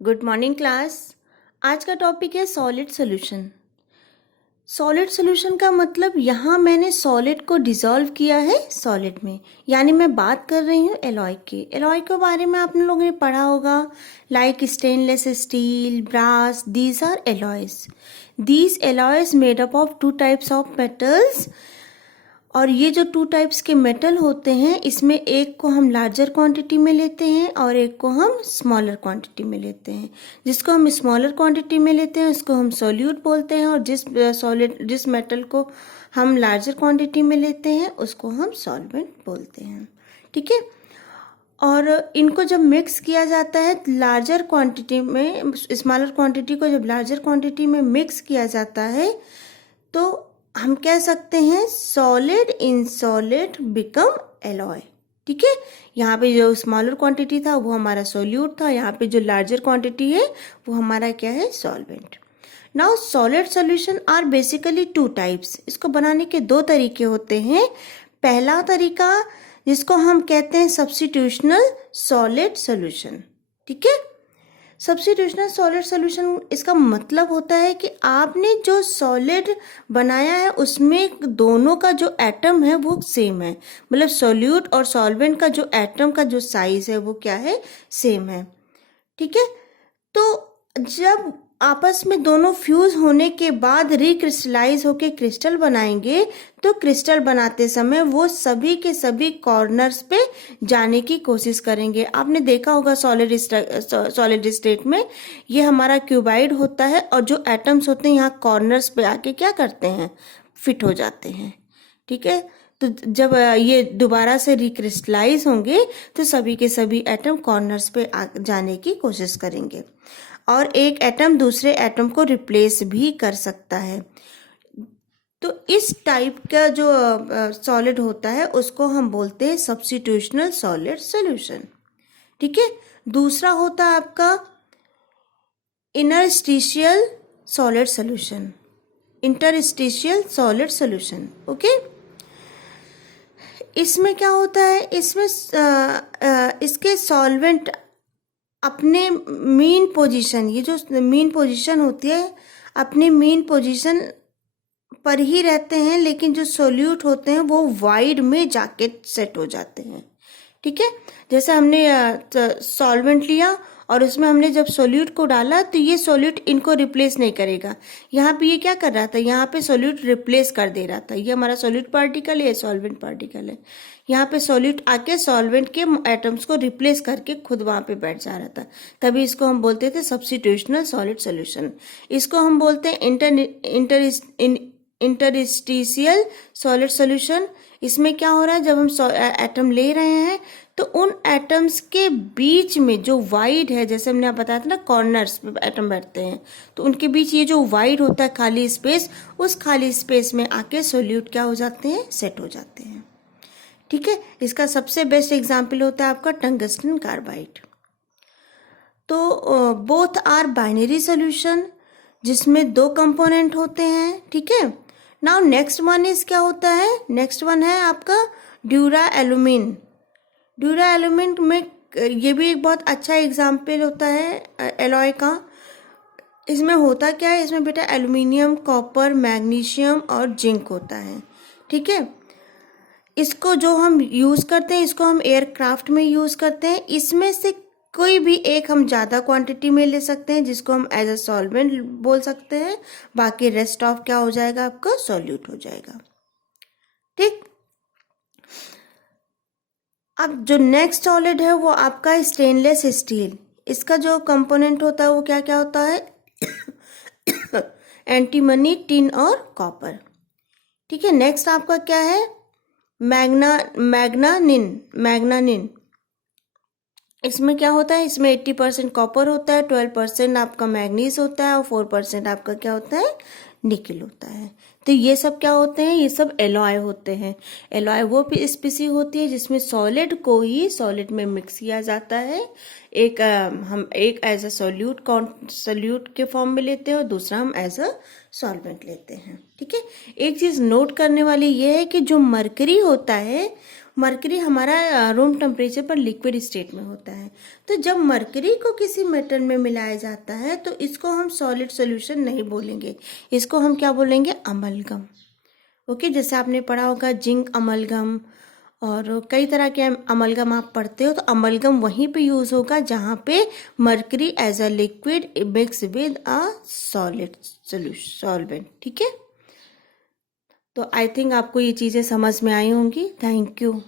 Good morning class. आज का topic है सॉलिड सॉल्यूशन। सॉलिड सॉल्यूशन का मतलब यहाँ मैंने सॉलिड को डिसॉल्व किया है सॉलिड में, यानी मैं बात कर रही हूँ एलॉय की। एलॉय के बारे में आप लोगों ने पढ़ा होगा, like stainless steel, brass, these are alloys. These alloys made up of two types of metals. और ये जो टू टाइप्स के मेटल होते हैं, इसमें एक को हम लार्जर क्वांटिटी में लेते हैं और एक को हम स्मॉलर क्वांटिटी में लेते हैं। जिसको हम स्मॉलर क्वांटिटी में लेते हैं उसको हम सोल्यूट बोलते हैं, और जिस मेटल को हम लार्जर क्वांटिटी में लेते हैं उसको हम सॉल्वेंट बोलते हैं। ठीक है। और इनको जब मिक्स किया जाता है लार्जर क्वांटिटी में, स्मॉलर क्वांटिटी को जब लार्जर क्वांटिटी में मिक्स किया जाता है तो हम कह सकते हैं solid in solid become alloy. ठीक है। यहाँ पे जो स्मॉलर क्वांटिटी था वो हमारा सोल्यूट था, यहाँ पे जो लार्जर क्वांटिटी है वो हमारा क्या है, solvent. Now solid solution are basically two types. इसको बनाने के दो तरीके होते हैं। पहला तरीका जिसको हम कहते हैं सब्स्टिट्यूशनल सॉलिड सॉल्यूशन। ठीक है। सब्स्टिट्यूशनल सॉलिड सॉल्यूशन, इसका मतलब होता है कि आपने जो सॉलिड बनाया है उसमें दोनों का जो एटम है वो सेम है, मतलब सॉल्यूट और सॉल्वेंट का जो एटम का जो साइज है वो क्या है, सेम है। ठीक है। तो जब आपस में दोनों फ्यूज होने के बाद रिक्रिस्टलाइज होके क्रिस्टल बनाएंगे तो क्रिस्टल बनाते समय वो सभी के सभी कॉर्नर्स पे जाने की कोशिश करेंगे। आपने देखा होगा सॉलिड स्टेट में ये हमारा क्यूबाइड होता है और जो एटम्स होते हैं यहाँ कॉर्नर्स पे आके क्या करते हैं, फिट हो जाते हैं। ठीक है। तो जब ये दोबारा से रिक्रिस्टलाइज होंगे तो सभी के सभी एटम कॉर्नर्स पे जाने की कोशिश करेंगे और एक एटम दूसरे एटम को रिप्लेस भी कर सकता है। तो इस टाइप का जो सॉलिड होता है उसको हम बोलते हैं सब्स्टिट्यूशनल सॉलिड सॉल्यूशन। ठीक है। दूसरा होता है आपका interstitial solid solution. Interstitial solid solution. Okay. इसमें क्या होता है, इसमें इसके सॉल्वेंट अपने मेन पोजीशन, ये जो मेन पोजीशन होती है अपने मेन पोजीशन पर ही रहते हैं, लेकिन जो सोल्यूट होते हैं वो वाइड में जाके सेट हो जाते हैं। ठीक है। जैसे हमने सॉल्वेंट लिया और उसमें हमने जब सोल्यूट को डाला तो ये सोल्यूट इनको रिप्लेस नहीं करेगा। यहाँ पे ये क्या कर रहा था, यहाँ पे सोल्यूट रिप्लेस कर दे रहा था। ये हमारा सोल्यूट पार्टिकल है, सॉल्वेंट पार्टिकल है। यहाँ पे सोल्यूट आके सॉल्वेंट के एटम्स को रिप्लेस करके खुद वहाँ पे बैठ जा रहा था, तभी इसको हम बोलते थे सब्स्टिट्यूशनल सॉलिड सॉल्यूशन। इसको हम बोलते हैं इंटरस्टिशियल सॉलिड सॉल्यूशन। इसमें क्या हो रहा है, जब हम एटम ले रहे हैं तो उन एटम्स के बीच में जो वाइड है, जैसे हमने आप बताया था ना कॉर्नर्स पे एटम बैठते हैं, तो उनके बीच ये जो वाइड होता है खाली स्पेस, उस खाली स्पेस में आके सोल्यूट क्या हो जाते हैं, सेट हो जाते हैं। ठीक है। इसका सबसे बेस्ट एग्जाम्पल होता है आपका टंगस्टन कार्बाइड। तो बोथ आर बाइनरी सोल्यूशन जिसमें दो कंपोनेंट होते हैं। ठीक है। नाउ नेक्स्ट वन इज क्या होता है, नेक्स्ट वन है आपका ड्यूरा एल्यूमिन। ड्यूरा एल्यूमिन में ये भी एक बहुत अच्छा एग्जाम्पल होता है एलॉय का। इसमें होता क्या है, इसमें बेटा एल्यूमिनियम, कॉपर, मैग्नीशियम और जिंक होता है। ठीक है। इसको जो हम यूज करते हैं, इसको हम एयरक्राफ्ट में यूज करते हैं। इसमें से कोई भी एक हम ज़्यादा क्वांटिटी में ले सकते हैं जिसको हम एज अ सॉल्वेंट बोल सकते हैं, बाकी रेस्ट ऑफ क्या हो जाएगा, आपका सॉल्यूट हो जाएगा। ठीक। अब जो नेक्स्ट सॉलिड है वो आपका स्टेनलेस स्टील। इसका जो कंपोनेंट होता है वो क्या क्या होता है एंटीमनी, टिन और कॉपर। ठीक है। नेक्स्ट आपका क्या है, मैग्नानिन। इसमें क्या होता है, इसमें 80% कॉपर होता है, 12% आपका मैग्नीज होता है और 4% आपका क्या होता है, निकल होता है। तो ये सब क्या होते हैं, ये सब एलॉय होते हैं। एलॉय वो स्पीसी होती है जिसमें सॉलिड को ही सॉलिड में मिक्स किया जाता है। हम एक एज अ सोल्यूट के फॉर्म में लेते हैं और दूसरा हम एज अ सॉल्वेंट लेते हैं। ठीक है। एक चीज नोट करने वाली ये है कि जो मरकरी होता है मरकरी हमारा रूम टेम्परेचर पर लिक्विड स्टेट में होता है। तो जब मरकरी को किसी मेटल में मिलाया जाता है तो इसको हम सॉलिड सॉल्यूशन नहीं बोलेंगे, इसको हम क्या बोलेंगे, अमलगम। ओके, जैसे आपने पढ़ा होगा जिंक अमलगम और कई तरह के अमलगम आप पढ़ते हो, तो अमलगम वहीं पे यूज होगा जहाँ पे mercury as a liquid mix with a solid solvent. ठीक है, तो आई थिंक आपको ये चीज़ें समझ में आई होंगी। Thank you.